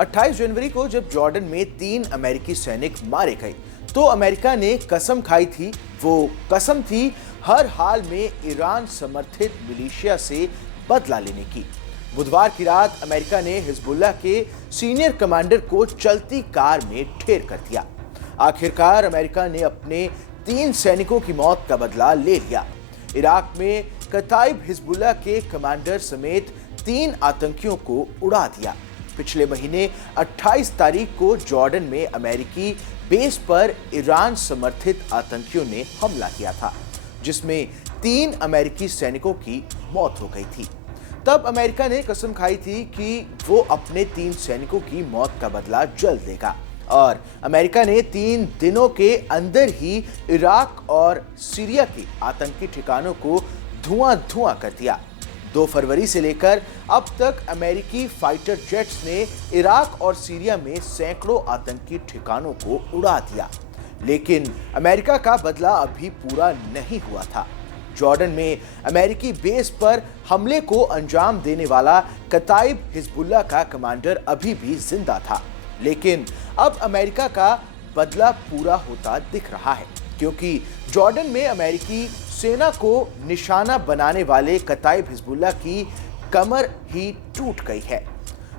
28 जनवरी को जब जॉर्डन में 3 अमेरिकी सैनिक मारे गए तो अमेरिका ने कसम खाई थी। वो कसम थी हर हाल में ईरान समर्थित मिलिशिया से बदला लेने की। बुधवार की रात अमेरिका ने हिजबुल्लाह के सीनियर कमांडर को चलती कार में ढेर कर दिया। आखिरकार अमेरिका ने अपने 3 सैनिकों की मौत का बदला ले लिया। इराक में कताइब हिजबुल्लाह के कमांडर समेत 3 आतंकियों को उड़ा दिया। पिछले महीने 28 तारीख को जॉर्डन में अमेरिकी बेस पर ईरान समर्थित आतंकियों ने हमला किया था, जिसमें 3 अमेरिकी सैनिकों की मौत हो गई थी। तब अमेरिका ने कसम खाई थी कि वो अपने 3 सैनिकों की मौत का बदला जल्द लेगा और अमेरिका ने 3 दिनों के अंदर ही इराक और सीरिया के आतंकी ठिकानों को धुआं कर दिया। 2 फरवरी से लेकर अब तक अमेरिकी फाइटर जेट्स ने इराक और सीरिया में सैकड़ों आतंकी ठिकानों को उड़ा दिया, लेकिन अमेरिका का बदला अभी पूरा नहीं हुआ था। जॉर्डन में अमेरिकी बेस पर हमले को अंजाम देने वाला कताइब हिजबुल्लाह का कमांडर अभी भी जिंदा था, लेकिन अब अमेरिका का बदला पूरा होता दिख रहा है, क्योंकि जॉर्डन में अमेरिकी सेना को निशाना बनाने वाले कताइब हिजबुल्लाह की कमर ही टूट गई है।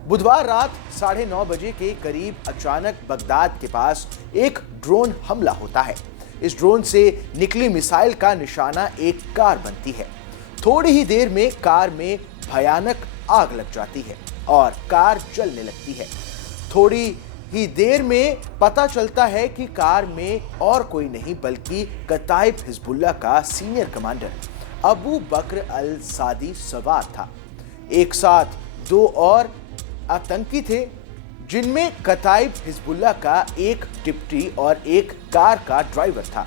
बुधवार रात 9:30 बजे के करीब अचानक बगदाद के पास एक ड्रोन हमला होता है। इस ड्रोन से निकली मिसाइल का निशाना एक कार बनती है। थोड़ी ही देर में कार में भयानक आग लग जाती है और कार जलने लगती है। थोड़ी ही देर में पता चलता है कि कार में और कोई नहीं बल्कि कताइब हिजबुल्लाह का सीनियर कमांडर अबू बकर अल सादी सवार था। एक साथ 2 और आतंकी थे, जिनमें कताइब हिजबुल्लाह का एक डिप्टी और एक कार का ड्राइवर था।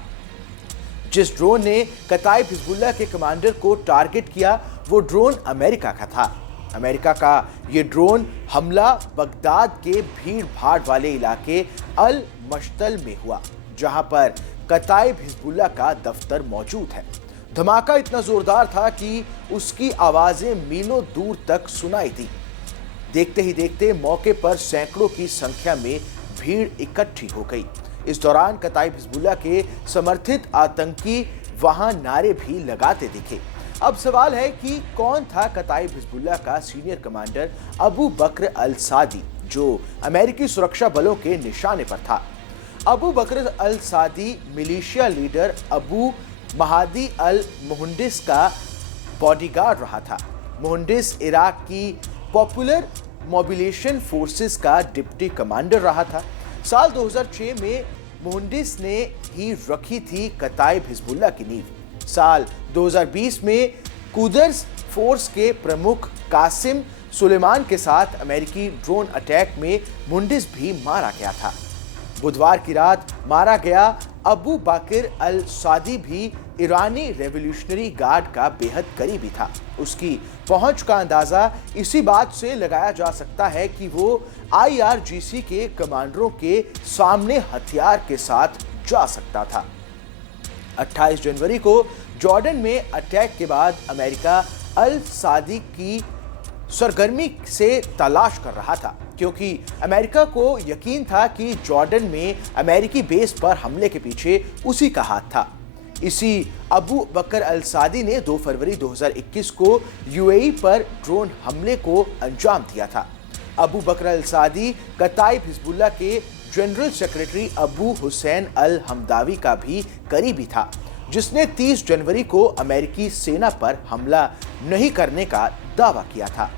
जिस ड्रोन ने कताइब हिजबुल्लाह के कमांडर को टारगेट किया वो ड्रोन अमेरिका का था। अमेरिका का ये ड्रोन हमला बगदाद के भीड़ भाड़ वाले इलाके अल मश्तल में हुआ, जहां पर कताइब हिजबुल्लाह का दफ्तर मौजूद है। धमाका इतना जोरदार था कि उसकी आवाजें मीलों दूर तक सुनाई दी। देखते ही देखते मौके पर सैकड़ों की संख्या में भीड़ इकट्ठी हो गई। इस दौरान कताइब हिजबुल्लाह के समर्थित आतंकी वहां नारे भी लगाते दिखे। अब सवाल है कि कौन था कताइब हिजबुल्लाह का सीनियर कमांडर अबू बकर अल सादी, जो अमेरिकी सुरक्षा बलों के निशाने पर था। अबू बकर अल सादी मिलिशिया लीडर अबू महादी अल मुहंदिस का बॉडीगार्ड रहा था। मुहंदिस इराक की पॉपुलर मोबिलेशन फोर्सेस का डिप्टी कमांडर रहा था। साल 2006 में मुहंदिस ने ही रखी थी कताइब हिजबुल्लाह की नींव। साल 2020 में कुदर्स फोर्स के प्रमुख कासिम सुलेमान के साथ अमेरिकी ड्रोन अटैक में मुहंदिस भी मारा गया था। बुधवार की रात मारा गया अबू बकर अल सादी भी ईरानी रेवोल्यूशनरी गार्ड का बेहद करीबी था। उसकी पहुंच का अंदाजा इसी बात से लगाया जा सकता है कि वो IRGC के कमांडरों के सामने हथियार के साथ जा सकता था। 28 जनवरी को जॉर्डन में अटैक के बाद अमेरिका अल सादी की सरगर्मी से तलाश कर रहा था, क्योंकि अमेरिका को यकीन था कि जॉर्डन में अमेरिकी बेस पर हमले के पीछे उसी का हाथ था। इसी अबू बकर अल सादी ने 2 फरवरी 2021 को UAE पर ड्रोन हमले को अंजाम दिया था। अबू बकर अल सादी कताइब हिजबुल्लाह के जनरल सेक्रेटरी अबू हुसैन अल हमदावी का भी करीबी था, जिसने 30 जनवरी को अमेरिकी सेना पर हमला नहीं करने का दावा किया था।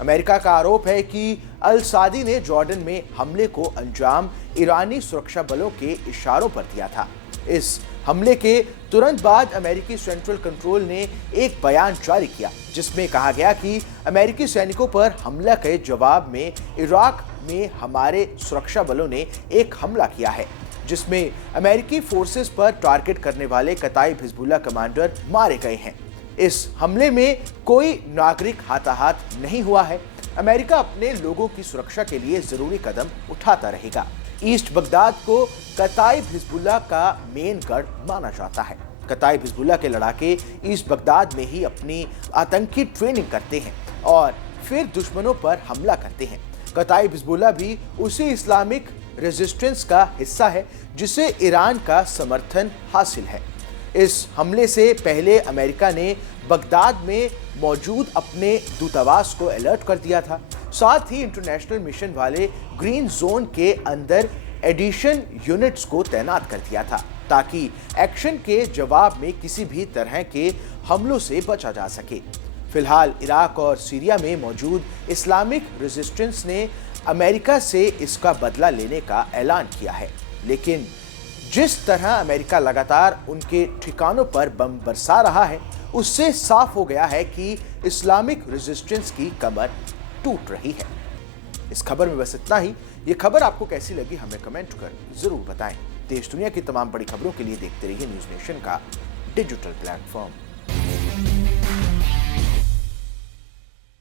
अमेरिका का आरोप है कि अल सादी ने जॉर्डन में हमले को अंजाम ईरानी सुरक्षा बलों के इशारों पर दिया था। इस हमले के तुरंत बाद अमेरिकी सेंट्रल कंट्रोल ने एक बयान जारी किया, जिसमें कहा गया कि अमेरिकी सैनिकों पर हमला के जवाब में इराक में हमारे सुरक्षा बलों ने एक हमला किया है, जिसमें अमेरिकी फोर्सेस पर टारगेट करने वाले कताइब हिजबुल्लाह कमांडर मारे गए हैं। इस हमले में कोई नागरिक हताहत नहीं हुआ है। अमेरिका अपने लोगों की सुरक्षा के लिए जरूरी कदम उठाता रहेगा। ईस्ट बगदाद को कताइब हिजबुल्लाह का मेन गढ़ माना जाता है। कताइब हिजबुल्लाह के लड़ाके ईस्ट बगदाद में ही अपनी आतंकी ट्रेनिंग करते हैं और फिर दुश्मनों पर हमला करते हैं। कताइब हिजबुल्लाह भी उसी इस्लामिक रेजिस्टेंस का हिस्सा है जिसे ईरान का समर्थन हासिल है। इस हमले से पहले अमेरिका ने बगदाद में मौजूद अपने दूतावास को अलर्ट कर दिया था। साथ ही इंटरनेशनल मिशन वाले ग्रीन जोन के अंदर एडिशन यूनिट्स को तैनात कर दिया था ताकि एक्शन के जवाब में किसी भी तरह के हमलों से बचा जा सके। फिलहाल इराक और सीरिया में मौजूद इस्लामिक रेजिस्टेंस ने अमेरिका से इसका बदला लेने का ऐलान किया है, लेकिन जिस तरह अमेरिका लगातार उनके ठिकानों पर बम बरसा रहा है उससे साफ हो गया है कि इस्लामिक रेजिस्टेंस की कमर टूट रही है। इस खबर में बस इतना ही। ये खबर आपको कैसी लगी हमें कमेंट कर जरूर बताएं। देश दुनिया की तमाम बड़ी खबरों के लिए देखते रहिए न्यूज़ नेशन का डिजिटल प्लेटफॉर्म।